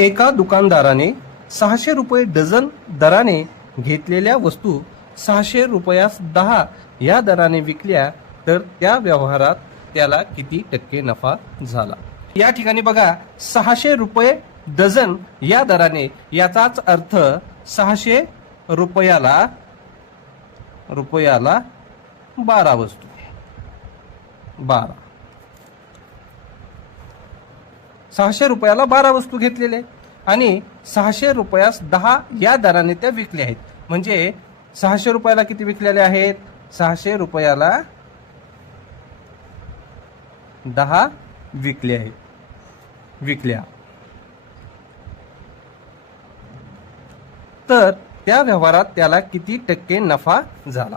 एका दुकानदाराने सहाशे रुपये डझन दराने घेतलेल्या वस्तू सहाशे रुपयास दहा या दराने विकल्या तर त्या व्यवहारात त्याला किती टक्के नफा झाला? या ठिकाणी बघा सहाशे रुपये डझन या दराने याचाच अर्थ सहाशे रुपयाला रुपयाला बारा वस्तू. बारा. सहाशे रुपयाला बारा वस्तू घेतलेले आणि सहाशे रुपयास दहा या दराने त्या विकल्या आहेत. म्हणजे सहाशे रुपयाला किती विकलेले आहेत? सहाशे रुपयाला दहा विकले आहेत विकल्या. तर त्या व्यवहारात त्याला किती टक्के नफा झाला?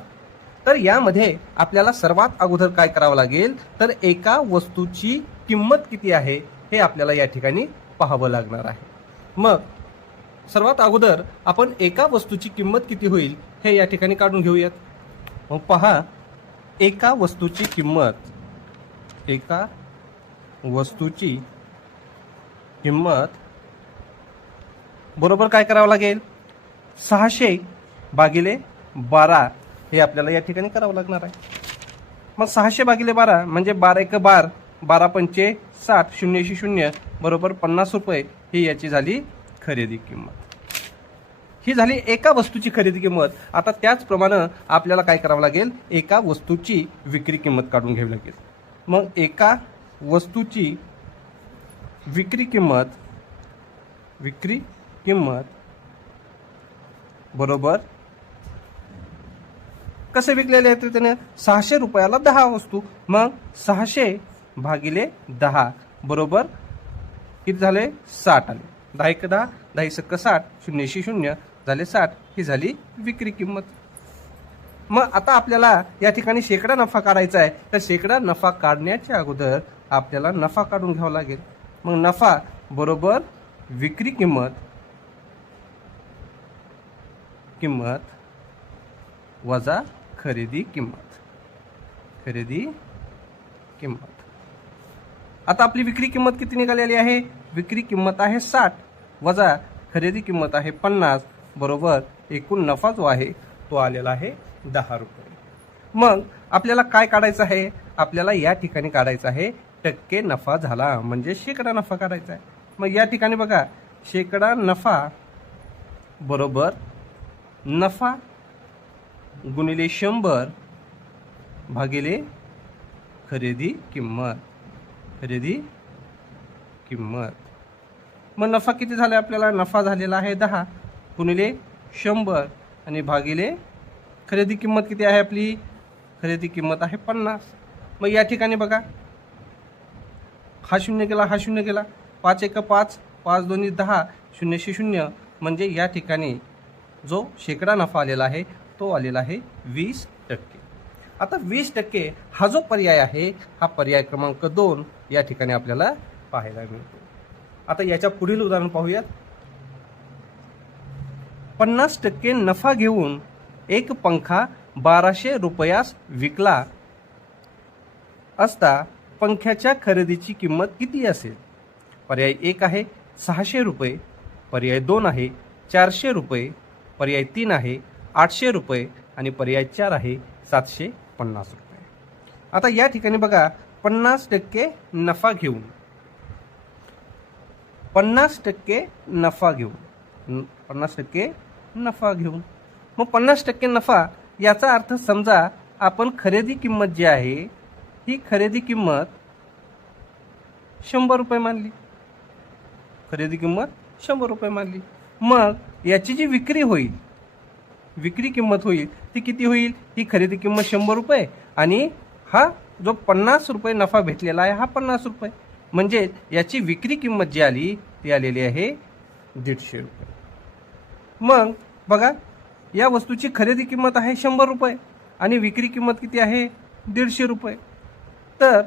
तर यामध्ये आपल्याला सर्वात अगोदर काय करावं लागेल? तर एका वस्तूची किंमत किती आहे? हे आपल्याला या ठिकाणी पाहावं लागणार आहे. मग सर्वात अगोदर आपण एका वस्तूची किंमत किती होईल हे या ठिकाणी काढून घेऊयात. मग पहा एका वस्तूची किंमत एका वस्तूची किंमत बरोबर काय करावं लागेल? सहाशे भागिले बारा हे आपल्याला या ठिकाणी करावं लागणार आहे. मग सहाशे भागिले बारा म्हणजे बारा एक बार बारा पंचे सात शून्यशी शून्य बरोबर पन्नास रुपये ही याची झाली खरेदी किंमत. ही झाली एका वस्तूची खरेदी किंमत. आता त्याचप्रमाणे आपल्याला काय करावं लागेल? एका वस्तूची विक्री किंमत काढून घ्यावी लागेल. मग एका वस्तूची विक्री किंमत विक्री किंमत बरोबर कसे विकलेले आहेत त्याने? सहाशे रुपयाला दहा वस्तू. मग सहाशे भागिले दहा. बरोबर? किती झाले? साठ आले. दहा एक दहा दहा सक्क साठ शून्यशी शून्य. झाले साठ. ही झाली विक्री किंमत. मग आता आपल्याला या ठिकाणी शेकडा नफा काढायचा आहे. तर शेकडा नफा काढण्याच्या अगोदर आपल्याला नफा काढून घ्यावा लागेल. मग नफा बरोबर विक्री किंमत किंमत वजा खरेदी किंमत. खरेदी किंमत. आता आपली विक्री किंमत किती निघालेली आहे? विक्री किंमत आहे साठ. वजा खरेदी किंमत आहे पन्नास. बरोबर एकूण नफा जो आहे तो आलेला आहे दहा रुपये. मग आपल्याला काय काढायचं आहे? आपल्याला या ठिकाणी काढायचं आहे टक्के नफा झाला म्हणजे शेकडा नफा काढायचा आहे. मग या ठिकाणी बघा शेकडा नफा बरोबर नफा गुणिले शंभर भागिले खरेदी किंमत. खरेदी किंमत. मग नफा किती झाला आपल्याला? नफा झालेला आहे दहा. गुणिले शंभर आणि भागिले खरेदी किंमत किती आहे आपली? खरेदी किंमत आहे पन्नास. मग या ठिकाणी बघा. हा शून्य गेला हा शून्य गेला पाच एक पाच पाच दोन्ही दहा शून्यशे शून्य. म्हणजे या ठिकाणी जो शेकडा नफा आलेला आहे तो आलेला आहे वीस आता वीस टक्के हा जो पर्याय आहे हा पर्याय क्रमांक दोन या ठिकाणी आपल्याला पाहायला मिळतो. आता याच्या पुढील उदाहरण पाहूयात. पन्नास टक्के नफा घेऊन एक पंखा बाराशे रुपयास विकला असता पंख्याच्या खरेदीची किंमत किती असेल? पर्याय एक आहे सहाशे रुपये. पर्याय दोन आहे चारशे रुपये. पर्याय तीन आहे आठशे रुपये. आणि पर्याय चार आहे सातशे पन्नास रुपये. आता या ठिकाणी बघा पन्नास टक्के नफा घेऊन. पन्नास टक्के नफा घेऊन. पन्नास टक्के नफा घेऊन. मग पन्नास टक्के नफा याचा अर्थ समजा आपण खरेदी किंमत जी आहे ही खरेदी किंमत शंभर रुपये मानली. खरेदी किंमत शंभर रुपये मानली. मग याची जी विक्री होईल विक्री किंमत होईल ती किती होईल? ही खरेदी किंमत शंभर रुपये आणि हा जो पन्नास रुपये नफा भेटलेला आहे हा पन्नास रुपये. म्हणजे याची विक्री किंमत जी आली ती आलेली आहे दीडशे रुपये. मग बघा या वस्तूची खरेदी किंमत आहे शंभर रुपये आणि विक्री किंमत किती आहे? दीडशे रुपये. तर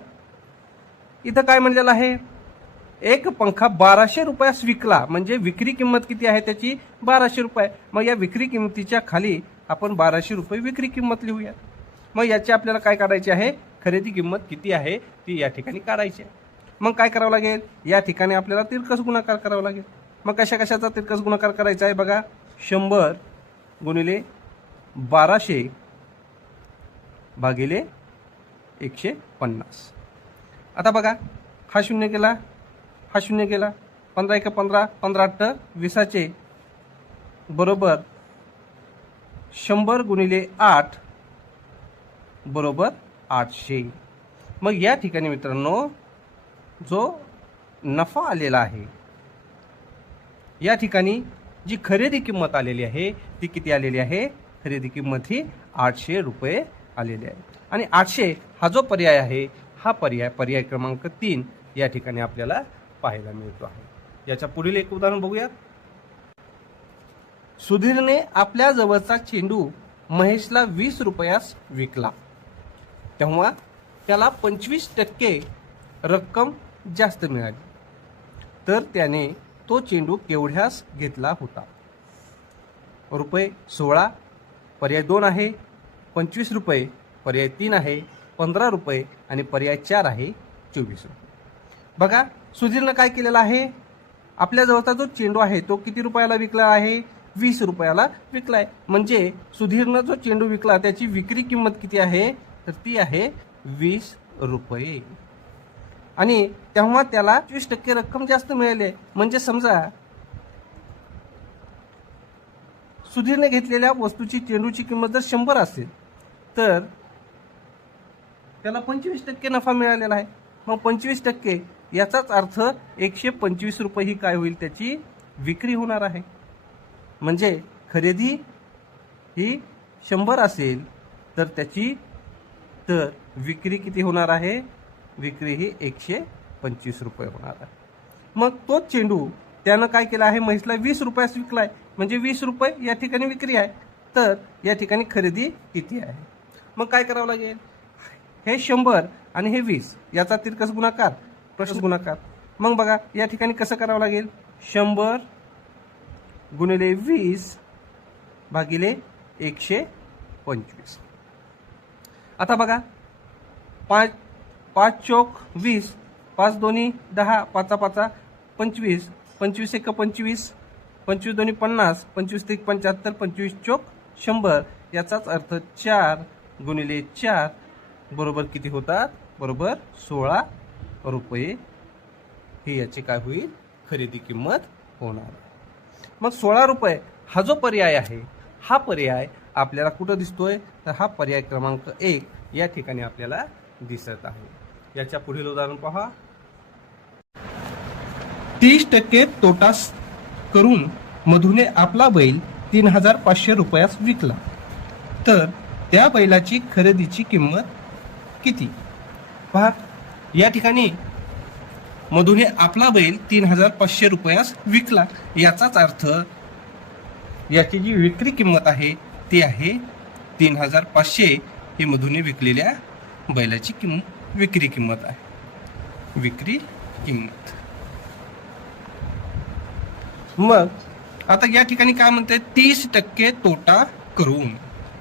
इथं काय म्हणलेलं आहे? एक पंखा बाराशे रुपयास विकला. म्हणजे विक्री किंमत किती आहे त्याची? बाराशे रुपये. मग या विक्री किंमतीच्या खाली आपण बाराशे रुपये विक्री किंमत लिहूया. मग याची आपल्याला काय काढायची आहे? खरेदी किंमत किती आहे? ती या ठिकाणी काढायची आहे. मग काय करावं लागेल? या ठिकाणी आपल्याला तिरकस गुणाकार करावा लागेल. मग कशा कशाचा तिरकस गुणाकार करायचा आहे बघा? शंभर गुणिले बाराशे भागिले एकशे पन्नास. आता बघा हा शून्य केला. हा शून्य गेला पंधरा एक पंधरा पंधरा अठ्ठ वीसाचे बरोबर शंभर गुणिले आठ बरोबर आठशे. मग या ठिकाणी मित्रांनो जो नफा आलेला आहे या ठिकाणी जी खरेदी किंमत आलेली आहे ती किती आलेली आहे? खरेदी किंमत ही आठशे रुपये आलेली आहे. आणि आठशे हा जो पर्याय आहे हा पर्याय पर्याय क्रमांक तीन या ठिकाणी आपल्याला पाहायला मिळतो आहे. याच्या पुढील एक उदाहरण बघूया सुधीरने आपल्या जवळचा चेंडू महेशला वीस रुपयास विकला. तेव्हा त्याला पंचवीस टक्के रक्कम जास्त मिळाली. तर त्याने तो चेंडू केवढ्यास घेतला होता? रुपये सोळा पर्याय दोन आहे. पंचवीस रुपये पर्याय तीन आहे. पंधरा रुपये आणि पर्याय चार आहे. चोवीस रुपये. बघा सुधीरनं काय केलेलं आहे? आपल्या जवळचा जो चेंडू आहे तो किती रुपयाला विकला आहे? वीस रुपयाला विकलाय. म्हणजे सुधीरनं जो चेंडू विकला त्याची विक्री किंमत किती आहे? तर ती आहे वीस रुपये. आणि तेव्हा त्याला वीस टक्के रक्कम जास्त मिळाली आहे. म्हणजे समजा सुधीरने घेतलेल्या वस्तूची चेंडूची किंमत जर शंभर असेल तर त्याला पंचवीस टक्के नफा मिळालेला आहे. मग पंचवीस टक्के याचाच अर्थ एकशे पंचवीस रुपये ही काय होईल त्याची विक्री होणार आहे. म्हणजे खरेदी ही शंभर असेल तर त्याची तर विक्री किती होणार आहे? विक्री ही एकशे पंचवीस रुपये होणार आहे. मग तोच चेंडू त्यानं काय केलं आहे? म्हैसला वीस रुपयास विकलाय. म्हणजे वीस रुपये या ठिकाणी विक्री आहे. तर या ठिकाणी खरेदी किती आहे? मग काय करावं लागेल? हे शंभर आणि हे वीस याचा तिरकस गुणाकार प्रश्न गुणाकार. मग बघा या ठिकाणी कसं करावं लागेल? शंभर गुणिले वीस भागिले एकशे पंचवीस. आता बघा पाच पाच चोक वीस पाच दोन्ही दहा पाचा पाचा पंचवीस पंचवीस एक पंचवीस पंचवीस दोन्ही पन्नास पंचवीस ते पंच्याहत्तर पंचवीस चोक शंभर. याचाच अर्थ चार गुणिले चार बरोबर किती होतात? बरोबर सोळा रुपये ही याची काय होईल? खरेदी किंमत होणार. मग सोळा रुपये हा जो पर्याय आहे हा पर्याय आपल्याला कुठं दिसतोय? तर हा पर्याय क्रमांक एक या ठिकाणी आपल्याला दिसत आहे. याच्या पुढील उदाहरण पहा. तीस टक्के तोटास करून मधुने आपला बैल तीन हजार पाचशे रुपयास विकला. तर त्या बैलाची खरेदीची किंमत किती? पहा. या ठिकाणी मधुने आपला बैल तीन हजार पाचशे रुपयास विकला. याचाच अर्थ याची जी विक्री किंमत आहे ती आहे तीन हजार पाचशे ही मधुने विकलेल्या बैलाची किंमत विक्री किंमत आहे. विक्री किंमत. मग आता या ठिकाणी काय म्हणते तीस टक्के तोटा करून.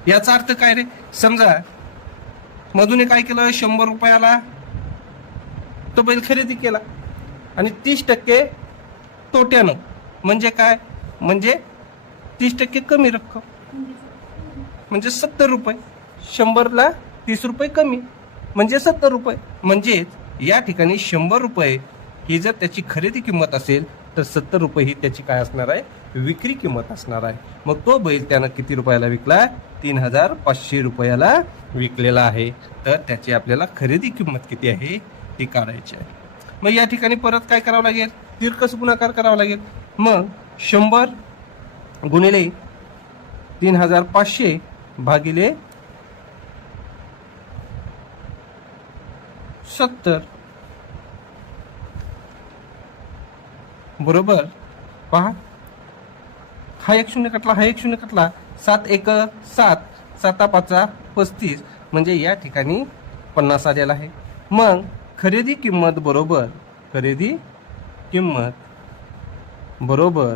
याचा अर्थ काय रे? समजा मधुने काय केलं? शंभर रुपयाला तो बैल खरेदी केला. आणि तीस टक्के तोट्यानं. म्हणजे काय? म्हणजे तीस टक्के कमी रक्कम. म्हणजे सत्तर रुपये. शंभरला तीस रुपये कमी. म्हणजे सत्तर रुपये. म्हणजेच या ठिकाणी शंभर रुपये ही जर त्याची खरेदी किंमत असेल तर सत्तर रुपये ही त्याची काय असणार आहे? विक्री किंमत असणार आहे. मग तो बैल त्यानं किती रुपयाला विकला? तीन हजार पाचशे रुपयाला विकलेला आहे. तर त्याची आपल्याला खरेदी किंमत किती आहे? ती काढायची आहे. मग या ठिकाणी परत काय करावं लागेल? तिरकस गुणाकार करावा लागेल. मग शंभर गुणिले तीन हजार पाचशे भागिले सत्तर. बरोबर? पहा. हा एक शून्य कटला हा एक शून्य कटला. सात एक सात. साता पाचा पस्तीस. म्हणजे या ठिकाणी पन्नास आलेला आहे. मग खरेदी किंमत बरोबर खरेदी किंमत बरोबर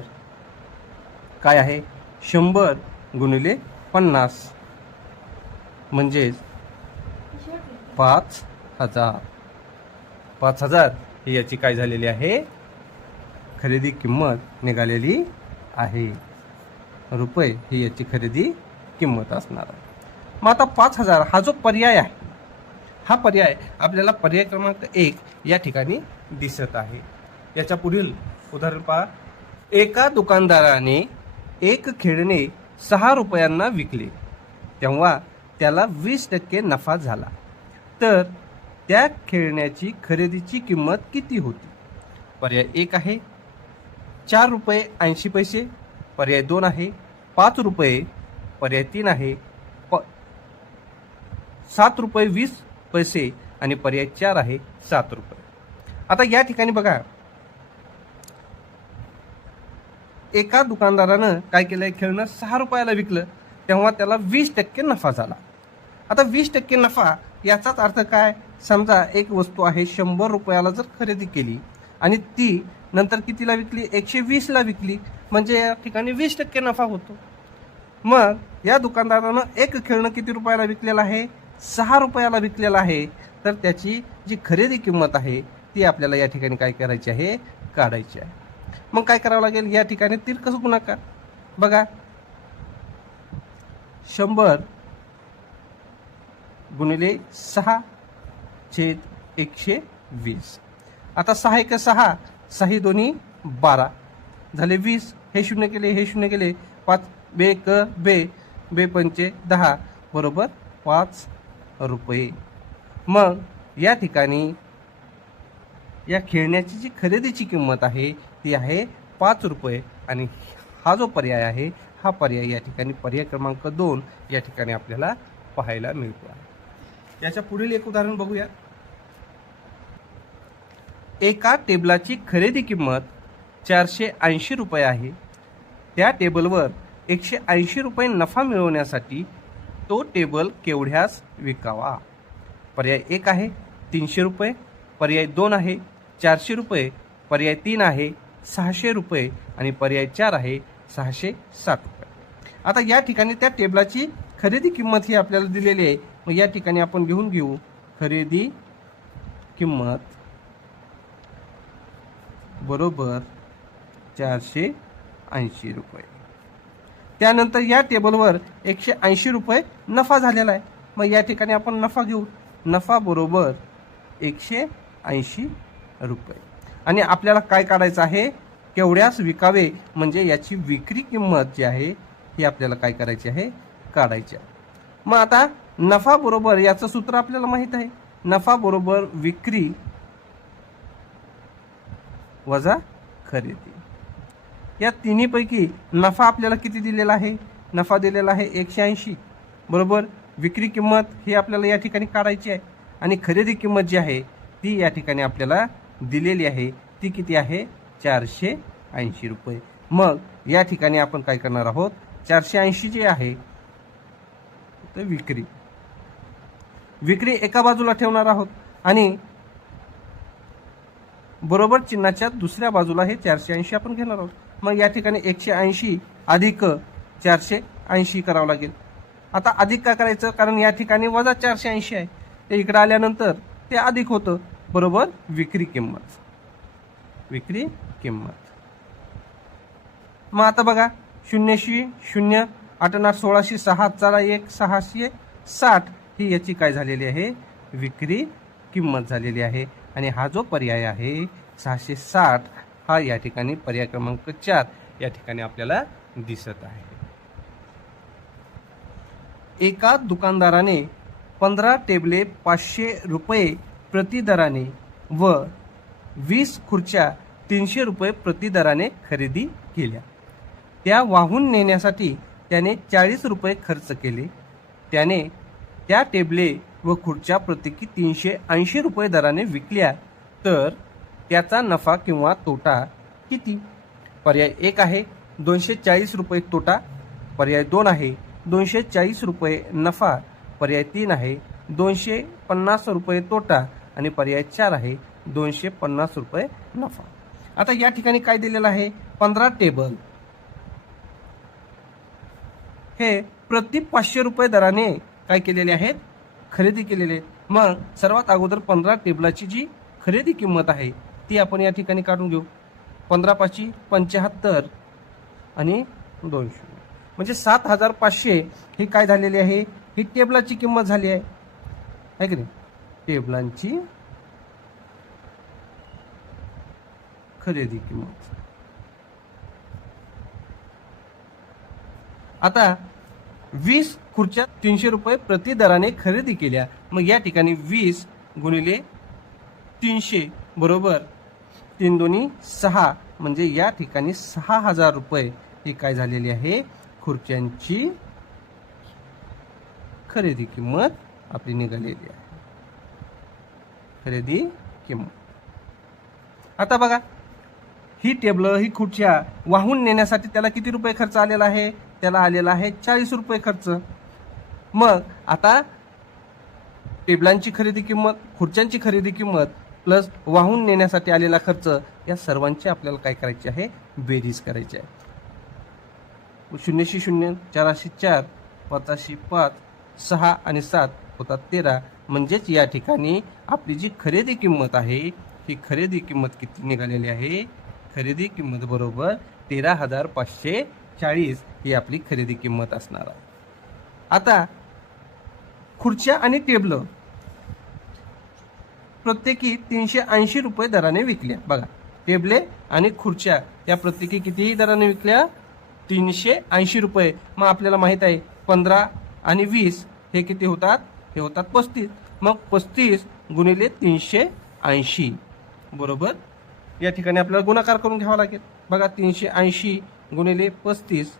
काय आहे? शंभर गुणिले पन्नास. म्हणजेच पाच हजार. पाच हजार ही याची काय झालेली आहे? खरेदी किंमत निघालेली आहे. रुपये ही याची खरेदी किंमत असणार मग आता पाच हजार हा जो पर्याय आहे हा पर्याय आपल्याला पर्याय क्रमांक एक या ठिकाणी दिसत आहे. याच्या पुढील उदाहरण पहा. एका दुकानदाराने एक खेळणे सहा रुपयांना विकले. तेव्हा त्याला वीस टक्के नफा झाला. तर त्या खेळण्याची खरेदीची किंमत किती होती? पर्याय एक आहे. चार रुपये ऐंशी पैसे. पर्याय दोन आहे. पाच रुपये. पर्याय तीन आहे. प सात रुपये वीस. पैसे आणि पर्याय चार आहे सात रुपये. आता या ठिकाणी बघा. एका दुकानदारानं काय केलंय? खेळणं सहा रुपयाला विकलं. तेव्हा त्याला वीस टक्के नफा झाला. आता वीस टक्के नफा याचाच अर्थ काय? समजा एक वस्तू आहे शंभर रुपयाला जर खरेदी केली आणि ती नंतर कितीला विकली? एकशे वीसला विकली. म्हणजे या ठिकाणी वीस टक्के नफा होतो. मग या दुकानदारानं एक खेळणं किती रुपयाला विकलेलं आहे? सहा रुपयाला विकलेला आहे तर त्याची जी खरेदी किंमत आहे ती आपल्याला या ठिकाणी काय करायची आहे काढायची आहे. मग काय करावं लागेल? या ठिकाणी तिरकस गुणाकार. बघा. शंभर गुणिले सहा छेद एकशे वीस. आता सहा एक सहा सहा दोन्ही बारा. झाले वीस. हे शून्य केले हे शून्य केले. पाच बे क बे. बे पंचे दहा. बरोबर पाच रुपये. मग या ठिकाणी या खेळण्याची जी खरेदीची किंमत आहे ती आहे पाच रुपये. आणि हा जो पर्याय आहे हा पर्याय या ठिकाणी पर्याय क्रमांक दोन या ठिकाणी आपल्याला पाहायला मिळतो. आहे याच्या पुढील एक उदाहरण बघूया. एका टेबलाची खरेदी किंमत चारशे ऐंशी रुपये आहे. त्या टेबलवर एकशे ऐंशी रुपये नफा मिळवण्यासाठी तो टेबल केवढ्यास विकावा? पर्याय एक आहे तीनशे रुपये. पर्याय दोन आहे चारशे रुपये. पर्याय तीन आहे सहाशे रुपये. आणि पर्याय चार आहे सहाशे सात रुपये. आता या ठिकाणी त्या टेबलाची खरेदी किंमत ही आपल्याला दिलेली आहे. मग या ठिकाणी आपण घेऊन घेऊ. खरेदी किंमत बरोबर चारशे ऐंशी रुपये. त्यानंतर या टेबलवर एकशे ऐंशी रुपये नफा झालेला आहे. मग या ठिकाणी आपण नफा घेऊ. नफा बरोबर एकशे ऐंशी रुपये. आणि आपल्याला काय काढायचं आहे? केवढ्यास विकावे म्हणजे याची विक्री किंमत जी आहे ही आपल्याला काय करायची आहे? काढायची आहे. मग आता नफा बरोबर याचं सूत्र आपल्याला माहीत आहे. नफा बरोबर विक्री वजा खरेदी. या तिन्हीपैकी नफा आपल्याला किती दिलेला आहे? नफा दिलेला आहे एकशे ऐंशी. बरोबर? विक्री किंमत ही आपल्याला या ठिकाणी काढायची आहे. आणि खरेदी किंमत जी आहे ती या ठिकाणी आपल्याला दिलेली आहे. ती किती आहे? चारशे ऐंशी रुपये. मग या ठिकाणी आपण काय करणार आहोत? चारशे ऐंशी जे आहे तर विक्री. विक्री एका बाजूला ठेवणार आहोत. आणि बरोबर चिन्हाच्या दुसऱ्या बाजूला हे चारशे ऐंशी आपण घेणार आहोत. मग या ठिकाणी एकशे ऐंशी अधिक चारशे ऐंशी करावं लागेल. आता अधिक का करायचं? कारण या ठिकाणी वजा चारशे ऐंशी आहे. ते इकडे आल्यानंतर ते अधिक होतं. बरोबर? विक्री किंमत. विक्री किंमत. मग आता बघा शून्यशी शून्य आठ सोळाशे सहा चारा एक सहाशे साठ ही याची काय झालेली आहे? विक्री किंमत झालेली आहे. आणि हा जो पर्याय आहे सहाशे साठ हा या ठिकाणी पर्याय क्रमांक चार या ठिकाणी आपल्याला दिसत आहे. एका दुकानदाराने पंधरा टेबले पाचशे रुपये प्रतिदराने व वीस खुर्च्या तीनशे रुपये प्रतिदराने खरेदी केल्या. त्या वाहून नेण्यासाठी त्याने चाळीस रुपये खर्च केले. त्याने त्या टेबले व खुर्च्या प्रत्येकी तीनशे ऐंशी रुपये दराने विकल्या. तर त्याचा नफा किंवा तोटा किती? पर्याय एक आहे दोनशे चाळीस रुपये तोटा. पर्याय दोन आहे दोनशे चाळीस रुपये नफा. पर्याय तीन आहे दोनशे पन्नास रुपये तोटा. आणि पर्याय चार आहे दोनशे पन्नास रुपये नफा. आता या ठिकाणी काय दिलेलं आहे? पंधरा टेबल. हे प्रति पाचशे रुपये दराने काय केलेले आहेत? खरेदी केलेले आहेत. मग सर्वात अगोदर पंधरा टेबलाची जी खरेदी किंमत आहे ती आपण या ठिकाणी काढून घेऊ. पंधरा पाचशे पंच्याहत्तर आणि दोन शून्य म्हणजे सात हजार पाचशे हे काय झालेली आहे? ही टेबलाची किंमत झाली आहे. आहे की नाही? टेबलांची खरेदी किंमत. आता वीस खुर्च्या तीनशे रुपये प्रति दराने खरेदी केल्या. मग या ठिकाणी वीस गुणिले तीनशे बरोबर? तीन दोन्ही सहा म्हणजे या ठिकाणी सहा हजार रुपये ही काय झालेली आहे? खुर्च्यांची खरेदी किंमत आपली निघालेली आहे. खरेदी किंमत. आता बघा ही टेबल ही खुर्च्या वाहून नेण्यासाठी त्याला किती रुपये खर्च आलेला आहे? त्याला आलेला आहे चाळीस रुपये खर्च. मग आता टेबलांची खरेदी किंमत खुर्च्यांची खरेदी किंमत प्लस वाहून नेण्यासाठी आलेला खर्च या सर्वांची आपल्याला काय करायची आहे? बेरीज करायची आहे. शून्यशी शून्य चारशे चार पाचाशे पाच सहा आणि सात होतात तेरा. म्हणजेच या ठिकाणी आपली जी खरेदी किंमत आहे ही खरेदी किंमत किती निघालेली आहे? खरेदी किंमत बरोबर तेरा हजार पाचशे चाळीस ही आपली खरेदी किंमत असणार आहे. आता खुर्च्या आणि टेबलं प्रत्येकी तीनशे ऐंशी रुपये दराने विकल्या. बघा टेबले आणि खुर्च्या या प्रत्येकी कितीही दराने विकल्या? तीनशे ऐंशी रुपये. मग आपल्याला माहीत आहे पंधरा आणि वीस हे किती होतात? हे होतात पस्तीस. मग पस्तीस गुणिले तीनशे ऐंशी. बरोबर? या ठिकाणी आपल्याला गुणाकार करून घ्यावा लागेल. बघा तीनशे ऐंशी गुणिले पस्तीस.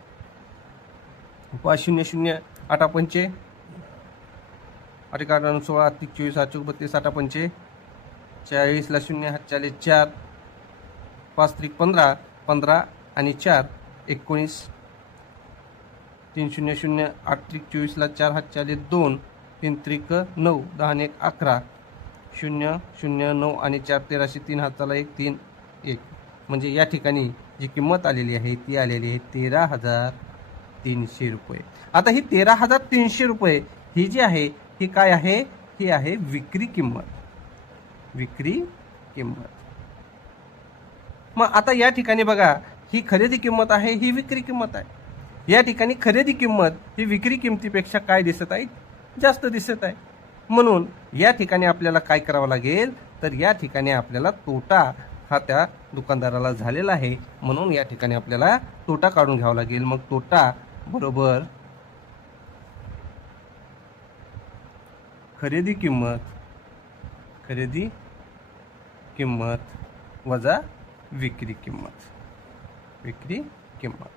पाच शून्य शून्य आठा पंचे सोळा तीस चोवीस आठ चौक बत्तीस आठा पंचे चाळीसला शून्य हात चार पाच त्रिक पंधरा पंधरा आणि चार एकोणीस. तीन शून्य शून्य आठ त्रिक चोवीसला चार हात दोन तीन त्रिक नऊ दहा आणि एक अकरा. शून्य शून्य नऊ आणि चार तेराशे तीन हाताला एक तीन एक. म्हणजे या ठिकाणी जी किंमत आलेली आहे ती आलेली आहे तेरा हजार तीनशे रुपये. आता ही तेरा हजार तीनशे रुपये ही जी आहे ही काय आहे? ही आहे विक्री किंमत. विक्री किंमत. मग आता या ठिकाणी बघा ही खरेदी किंमत आहे ही विक्री किंमत आहे. या ठिकाणी खरेदी किंमत ही विक्री किंमतीपेक्षा काय दिसत आहे? जास्त दिसत आहे. म्हणून या ठिकाणी आपल्याला काय करावं लागेल? तर या ठिकाणी आपल्याला तोटा हा त्या दुकानदाराला झालेला आहे. म्हणून या ठिकाणी आपल्याला तोटा काढून घ्यावा लागेल. मग तोटा बरोबर खरेदी किंमत खरेदी किंमत वजा विक्री किंमत. विक्री किंमत.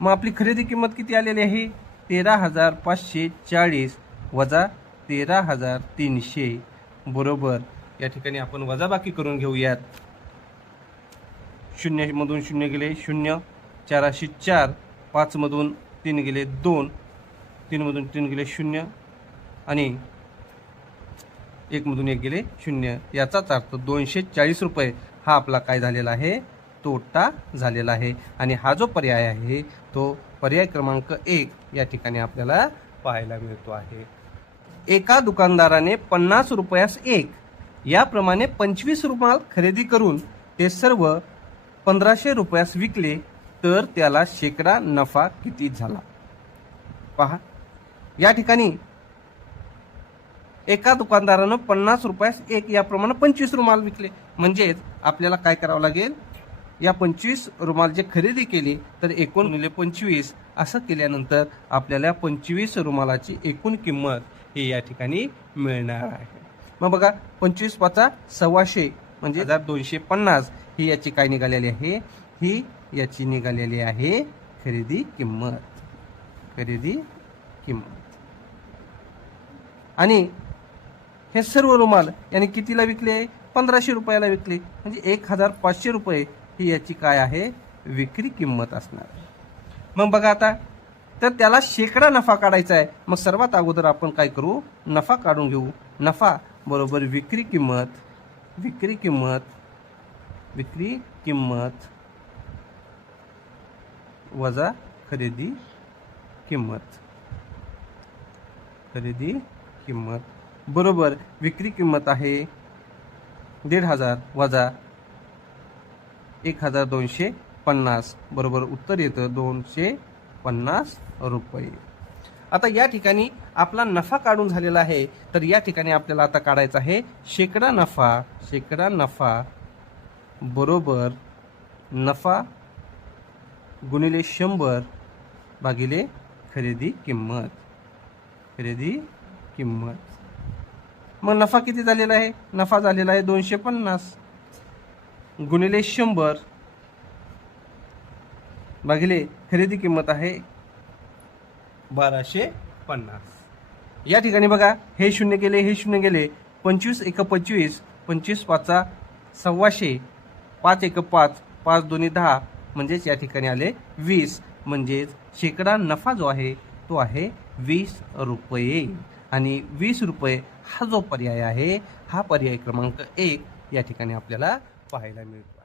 मग आपली खरेदी किंमत किती आलेली आहे? तेरा हजार पाचशे चाळीस वजा तेरा हजार तीनशे. बरोबर. या ठिकाणी आपण वजाबाकी करून घेऊयात. शून्यमधून शून्य गेले शून्य. चाराशे चार. पाचमधून तीन गेले दोन. तीनमधून तीन गेले शून्य. आणि एकमधून एक गेले शून्य. याचाच अर्थ दोनशे चाळीस रुपये हा आपला काय झालेला आहे? तोटा झालेला आहे. आणि हा जो पर्याय आहे तो पर्याय क्रमांक एक या ठिकाणी आपल्याला पाहायला मिळतो आहे. एका दुकानदाराने पन्नास रुपयास एक याप्रमाणे पंचवीस रुमाल खरेदी करून ते सर्व पंधराशे रुपयास विकले तर त्याला शेकडा नफा किती झाला? पहा. या ठिकाणी एका दुकानदारानं पन्नास रुपयास एक याप्रमाणे पंचवीस रुमाल विकले. म्हणजेच आपल्याला काय करावं लागेल? या पंचवीस रुमाल जे खरेदी केली तर एकूण मिले पंचवीस. असं केल्यानंतर आपल्याला पंचवीस रुमालाची एकूण किंमत ही या ठिकाणी मिळणार आहे. मग बघा पंचवीस पाचा सव्वाशे म्हणजे हजार दोनशे पन्नास ही याची काय निघालेली आहे? ही याची निघालेली आहे खरेदी किंमत. खरेदी किंमत. आणि हे सर्व रुमाल याने कितीला विकले? पंधराशे रुपयाला विकले. म्हणजे एक हजार पाचशे रुपये ही याची काय आहे? विक्री किंमत असणार. मग बघा आता. तर त्याला शेकडा नफा काढायचा आहे. मग सर्वात अगोदर आपण काय करू? नफा काढून घेऊ. नफा बरोबर विक्री किंमत विक्री किंमत विक्री किंमत वजा खरेदी किंमत. खरेदी किंमत. बरोबर विक्री किंमत आहे दीड हजार वजा एक हजार दोनशे पन्नास. बरोबर उत्तर येतं दोनशे पन्नास रुपये. आता या ठिकाणी आपला नफा काढून झालेला आहे. तर या ठिकाणी आपल्याला आता काढायचा आहे शेकडा नफा शेकडा नफा बरोबर नफा गुणिले शंभर भागिले खरेदी किंमत. खरेदी किंमत. मग नफा किती झालेला आहे? नफा झालेला आहे दोनशे पन्नास गुणिले शंभर. भागिले खरेदी किंमत आहे बाराशे पन्नास या ठिकाणी बघा हे शून्य गेले हे शून्य गेले. पंचवीस एक पंचवीस पंचवीस पाचा सव्वाशे. पाच एक पाच पाच दोन्ही दहा म्हणजेच या ठिकाणी आले वीस. म्हणजेच शेकडा नफा जो आहे तो आहे वीस रुपये. आणि वीस रुपये हा जो पर्याय आहे हा पर्याय क्रमांक एक या ठिकाणी आपल्याला पाहायला मिळतो.